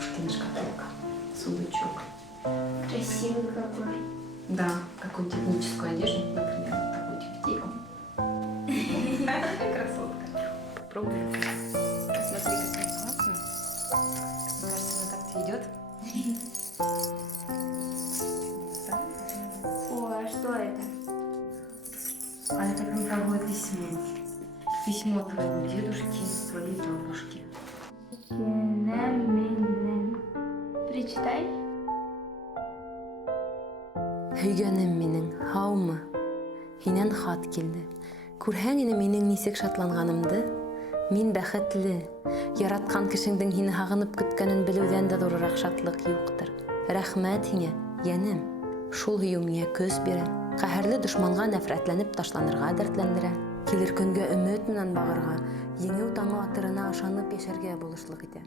бабушкина шкатулка. Сундучок. Красивый какой. Да, какую техническую одежду, например, вот такую тефтельку. Красотка. Попробуй. Посмотри, какая классная. Мне кажется, она так тебе идет. О, а что это? А это круговое письмо. Письмо твоему дедушке, твоей бабушке. Прочитай. Һөйгәнем минең, һаумы? Һинән хат килде. Күрһәң ине минең нисек шатланганымды? Мин бәхетле. Яраткан кешеңдең һине һагынып көткәнен белүдән дә ҙурыраҡ шатлыҡ юҡтыр. Рәхмәт һиңә, йәнем. Шул һөйөү миңә көс бирә. Ҡәһәрле дошманға нәфрәтләнеп ташланырға дәртләндерә. Килер көнгә өмөт менән бағырға, еңеү таңы атырына ышанып йәшәргә булышлыҡ итә.